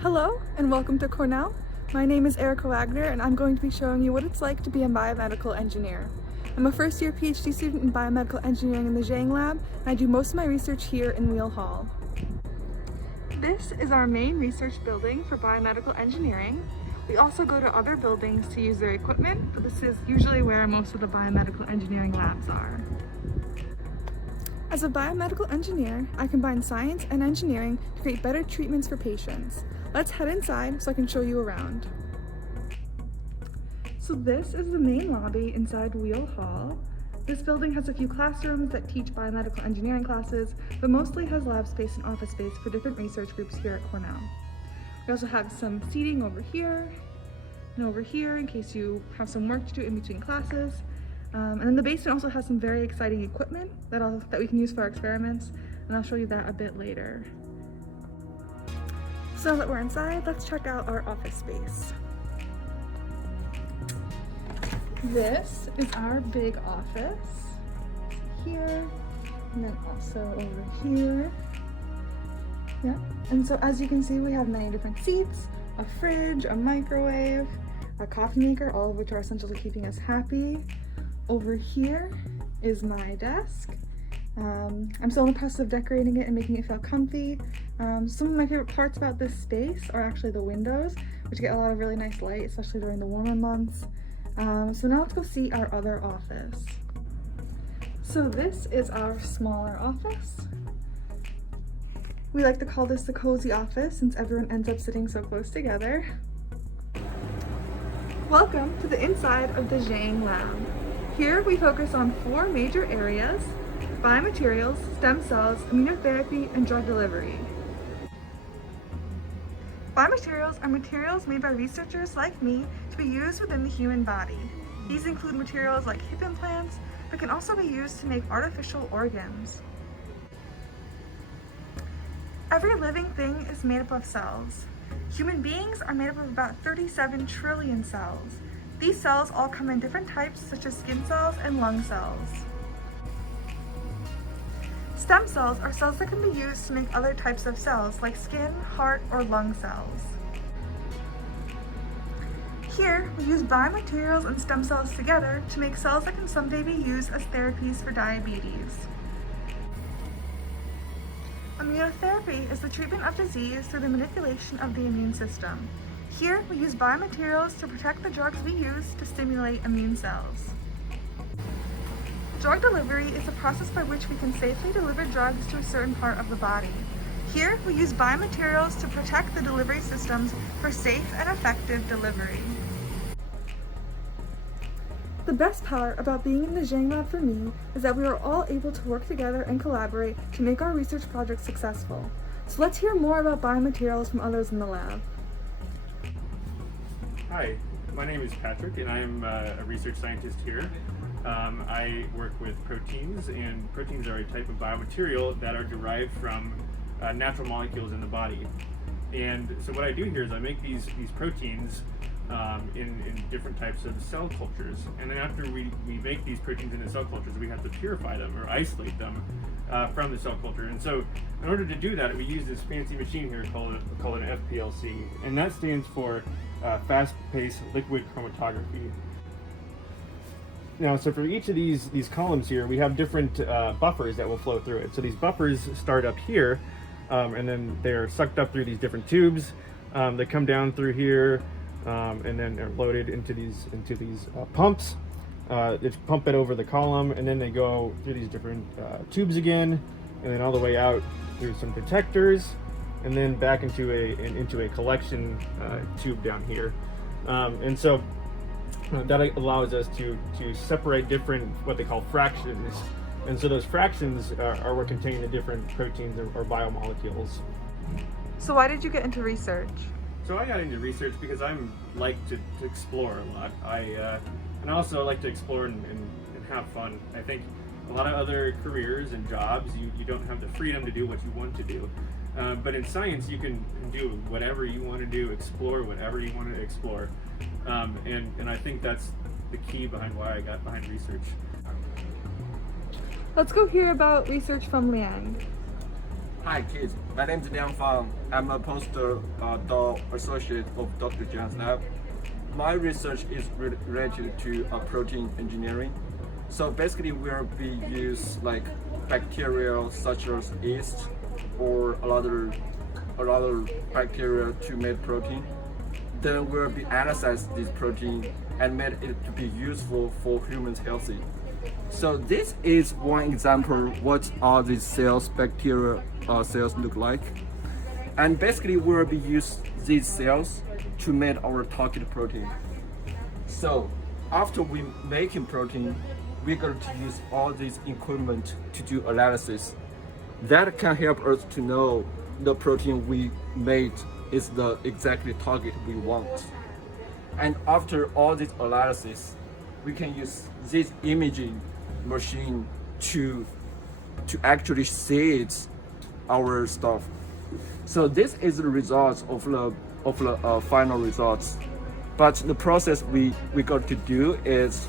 Hello and welcome to Cornell. My name is Erica Wagner and I'm going to be showing you what it's like to be a biomedical engineer. I'm a first-year PhD student in biomedical engineering in the Jiang lab, and I do most of my research here in Wheel Hall. This is our main research building for biomedical engineering. We also go to other buildings to use their equipment, but this is usually where most of the biomedical engineering labs are. As a biomedical engineer, I combine science and engineering to create better treatments for patients. Let's head inside so I can show you around. So this is the main lobby inside Wheel Hall. This building has a few classrooms that teach biomedical engineering classes, but mostly has lab space and office space for different research groups here at Cornell. We also have some seating over here and over here in case you have some work to do in between classes. And then the basement also has some very exciting equipment that we can use for our experiments, and I'll show you that a bit later. So now that we're inside, let's check out our office space. This is our big office here, and then also over here. Yeah, and so as you can see, we have many different seats, a fridge, a microwave, a coffee maker, all of which are essential to keeping us happy. Over here is my desk. I'm still in the process of decorating it and making it feel comfy. Some of my favorite parts about this space are actually the windows, which get a lot of really nice light, especially during the warmer months. So now let's go see our other office. So this is our smaller office. We like to call this the cozy office since everyone ends up sitting so close together. Welcome to the inside of the Jiang lab. Here we focus on 4 major areas: biomaterials, stem cells, immunotherapy, and drug delivery. Biomaterials are materials made by researchers like me to be used within the human body. These include materials like hip implants, but can also be used to make artificial organs. Every living thing is made up of cells. Human beings are made up of about 37 trillion cells. These cells all come in different types, such as skin cells and lung cells. Stem cells are cells that can be used to make other types of cells, like skin, heart, or lung cells. Here, we use biomaterials and stem cells together to make cells that can someday be used as therapies for diabetes. Immunotherapy is the treatment of disease through the manipulation of the immune system. Here, we use biomaterials to protect the drugs we use to stimulate immune cells. Drug delivery is a process by which we can safely deliver drugs to a certain part of the body. Here, we use biomaterials to protect the delivery systems for safe and effective delivery. The best part about being in the Jiang lab for me is that we are all able to work together and collaborate to make our research projects successful. So let's hear more about biomaterials from others in the lab. Hi, my name is Patrick and I am a research scientist here. I work with proteins, and proteins are a type of biomaterial that are derived from natural molecules in the body. And so what I do here is I make these proteins in different types of cell cultures. And then after we make these proteins in the cell cultures, we have to purify them or isolate them from the cell culture. And so in order to do that, we use this fancy machine here called an FPLC. And that stands for fast-paced liquid chromatography. Now, so for each of these columns here, we have different buffers that will flow through it. So these buffers start up here, and then they're sucked up through these different tubes. They come down through here, and then they're loaded into these pumps. They pump it over the column, and then they go through these different tubes again, and then all the way out through some detectors, and then back into a collection tube down here. And so that allows us to separate different, what they call fractions. And so those fractions are what contain the different proteins or biomolecules. So why did you get into research? So I got into research because I like to explore a lot. And I also like to explore and have fun. I think a lot of other careers and jobs, you don't have the freedom to do what you want to do. But in science, you can do whatever you want to do, explore whatever you want to explore. And I think that's the key behind why I got behind research. Let's go hear about research from Liang. Hi kids, my name is Jiang. I'm a postdoc associate of Dr. Jiang's lab. My research is related to protein engineering. So basically we'll be use like bacteria such as yeast or a lot of bacteria to make protein. Then we'll be analyze this protein and make it to be useful for humans healthy. So this is one example what are these cells, bacteria cells look like. And basically we'll be use these cells to make our target protein. So after we making protein, we're going to use all this equipment to do analysis. That can help us to know the protein we made is the exactly target we want. And after all this analysis, we can use this imaging machine to actually see it, our stuff. So this is the results of the final results. But the process we got to do is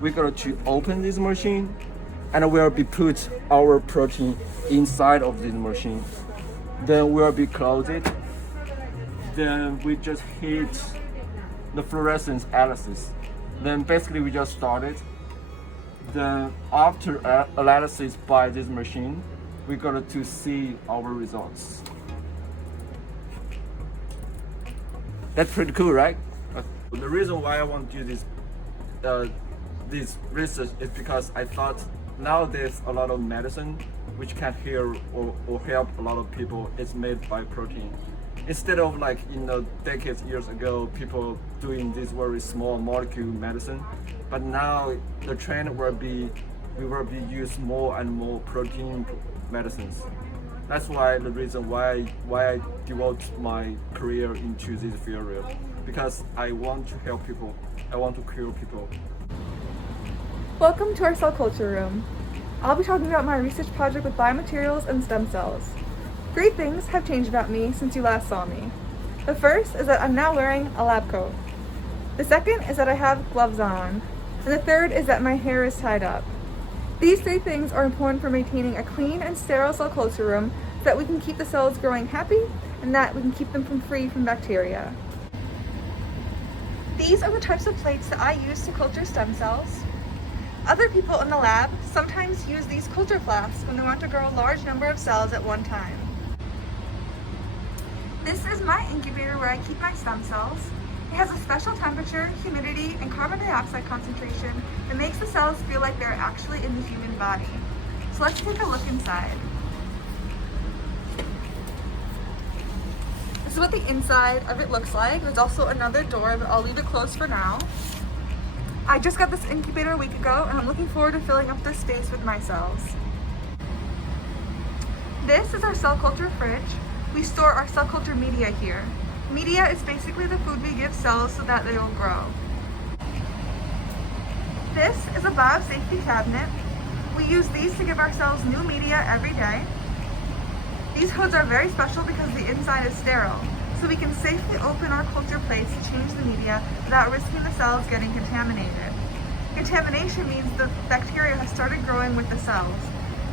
we got to open this machine and we'll be put our protein inside of this machine. Then we'll be close it. Then we just hit the fluorescence analysis. Then basically we just start it. Then after analysis by this machine, we got to see our results. That's pretty cool, right? The reason why I want to do this research is because I thought nowadays a lot of medicine which can heal or help a lot of people is made by protein. Instead of like in the decades years ago, people doing this very small molecule medicine, but now the trend will be we will be use more and more protein medicines. That's why the reason why I devote my career into this field, because I want to help people. I want to cure people. Welcome to our cell culture room. I'll be talking about my research project with biomaterials and stem cells. 3 things have changed about me since you last saw me. The first is that I'm now wearing a lab coat. The second is that I have gloves on. And the third is that my hair is tied up. These 3 things are important for maintaining a clean and sterile cell culture room so that we can keep the cells growing happy and that we can keep them free from bacteria. These are the types of plates that I use to culture stem cells. Other people in the lab sometimes use these culture flasks when they want to grow a large number of cells at one time. This is my incubator where I keep my stem cells. It has a special temperature, humidity, and carbon dioxide concentration that makes the cells feel like they're actually in the human body. So let's take a look inside. This is what the inside of it looks like. There's also another door, but I'll leave it closed for now. I just got this incubator a week ago, and I'm looking forward to filling up this space with my cells. This is our cell culture fridge. We store our cell culture media here. Media is basically the food we give cells so that they will grow. This is a biosafety cabinet. We use these to give our cells new media every day. These hoods are very special because the inside is sterile, so we can safely open our culture plates to change the media without risking the cells getting contaminated. Contamination means the bacteria has started growing with the cells.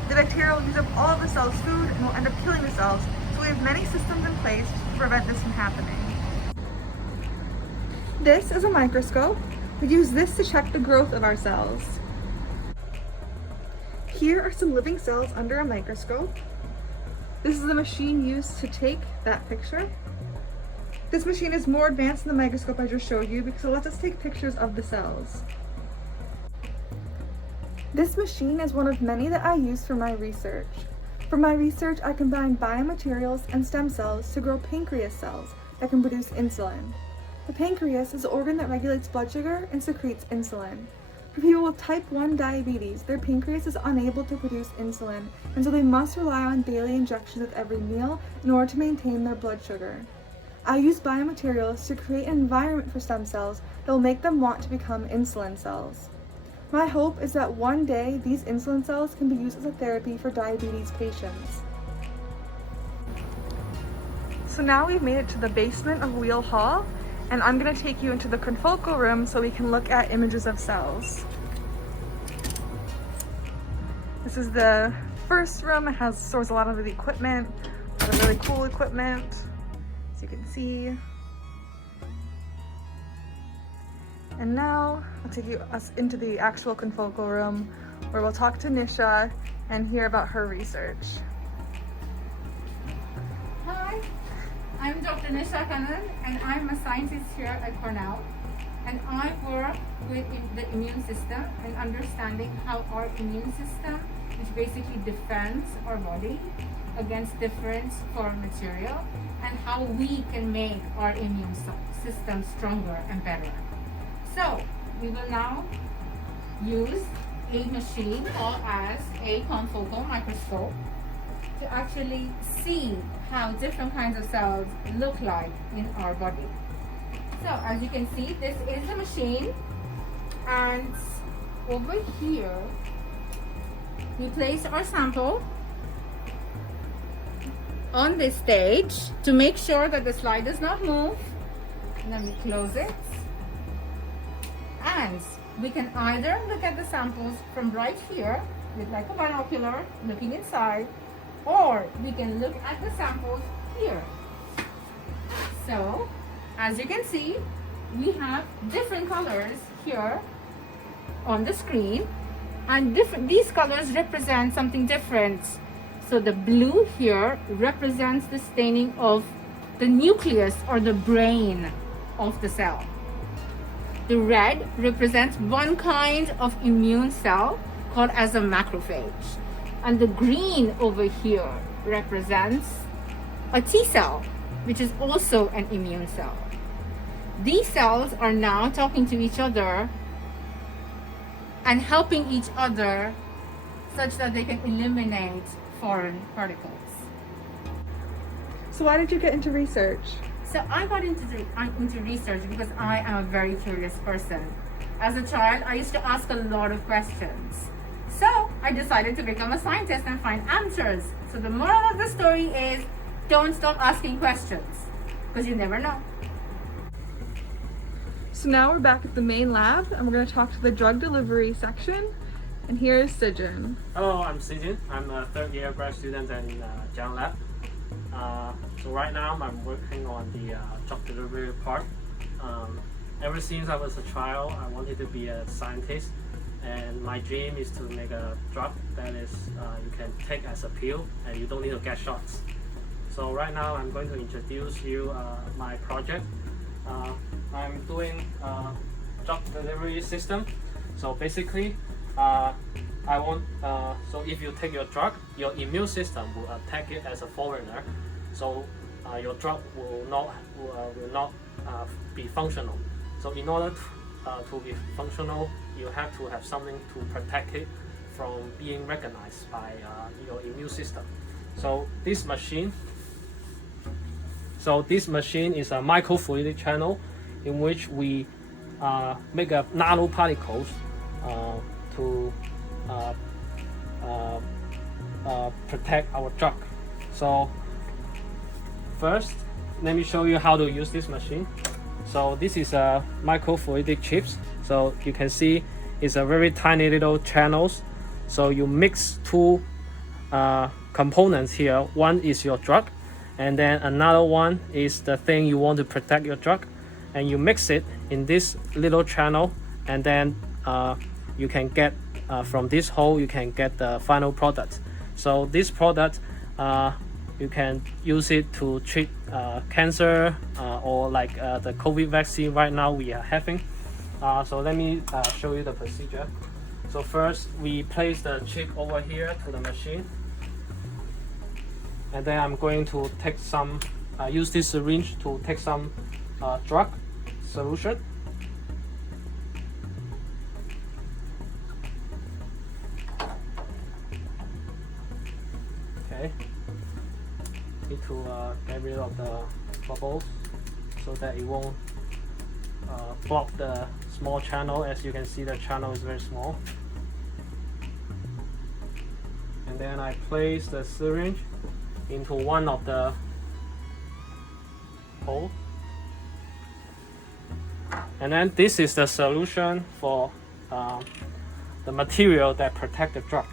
The bacteria will use up all of the cell's food and will end up killing the cells, so we have many systems in place to prevent this from happening. This is a microscope. We use this to check the growth of our cells. Here are some living cells under a microscope. This is the machine used to take that picture. This machine is more advanced than the microscope I just showed you because it lets us take pictures of the cells. This machine is one of many that I use for my research. For my research, I combine biomaterials and stem cells to grow pancreas cells that can produce insulin. The pancreas is the organ that regulates blood sugar and secretes insulin. For people with type 1 diabetes, their pancreas is unable to produce insulin, and so they must rely on daily injections with every meal in order to maintain their blood sugar. I use biomaterials to create an environment for stem cells that will make them want to become insulin cells. My hope is that one day these insulin cells can be used as a therapy for diabetes patients. So now we've made it to the basement of Wheel Hall, and I'm going to take you into the confocal room so we can look at images of cells. This is the first room stores a lot of the equipment, a lot of really cool equipment, as you can see. And now I'll take us into the actual confocal room where we'll talk to Nisha and hear about her research. Hi, I'm Dr. Nisha Kannan, and I'm a scientist here at Cornell. And I work with the immune system and understanding how our immune system, which basically defends our body against different foreign material, and how we can make our immune system stronger and better. So we will now use a machine called as a confocal microscope to actually see how different kinds of cells look like in our body. So as you can see, this is the machine, and over here we place our sample on this stage to make sure that the slide does not move. And then we close it, and we can either look at the samples from right here with like a binocular looking inside, or we can look at the samples here. So as you can see, we have different colors here on the screen, and these colors represent something different. So the blue here represents the staining of the nucleus or the brain of the cell. The red represents one kind of immune cell called as a macrophage. And the green over here represents a T cell, which is also an immune cell. These cells are now talking to each other and helping each other such that they can eliminate foreign particles. So why did you get into research? So I got into research because I am a very curious person. As a child, I used to ask a lot of questions. So I decided to become a scientist and find answers. So the moral of the story is, don't stop asking questions, because you never know. So now we're back at the main lab and we're going to talk to the drug delivery section. And here's Jiang. Hello, I'm Jiang. I'm a third-year grad student in Jiang lab. So right now I'm working on the drug delivery part. Ever since I was a child, I wanted to be a scientist, and my dream is to make a drug that is you can take as a pill and you don't need to get shots. So right now I'm going to introduce you my project. I'm doing drug delivery system. So basically, so if you take your drug, your immune system will attack it as a foreigner. So your drug will not be functional. So in order to be functional, you have to have something to protect it from being recognized by your immune system. So this machine is a microfluidic channel in which we make up nanoparticles to protect our drug. So first, let me show you how to use this machine. So this is a microfluidic chips. So you can see it's a very tiny little channels. So you mix two components here. One is your drug, and then another one is the thing you want to protect your drug. And you mix it in this little channel, and then you can get from this hole you can get the final product. So this product you can use it to treat cancer or like the COVID vaccine right now we are having. So let me show you the procedure. So first we place the chip over here to the machine, and then I'm going to take some use this syringe to take some drug solution. Okay, need to get rid of the bubbles so that it won't block the small channel. As you can see, the channel is very small. And then I place the syringe into one of the holes. And then this is the solution for the material that protect the drug.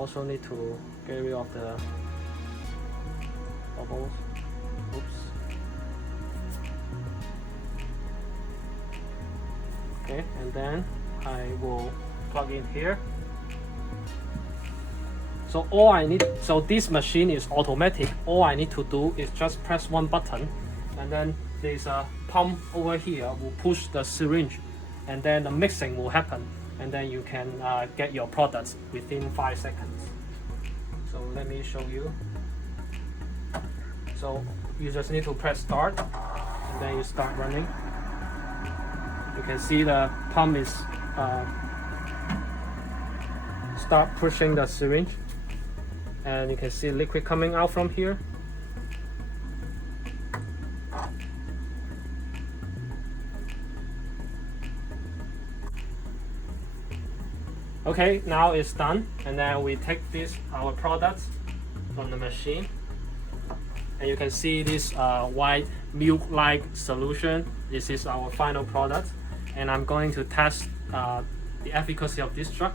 also need to get rid of the bubbles. Oops. Okay, and then I will plug in here. So all I need, so this machine is automatic. All I need to do is just press one button, and then there's a pump over here will push the syringe, and then the mixing will happen, and then you can get your products within 5 seconds. So let me show you. So you just need to press start, and then you start running. You can see the pump is start pushing the syringe, and you can see liquid coming out from here. Okay, now it's done, and then we take our products from the machine, and you can see this white milk-like solution. This is our final product, and I'm going to test the efficacy of this drug.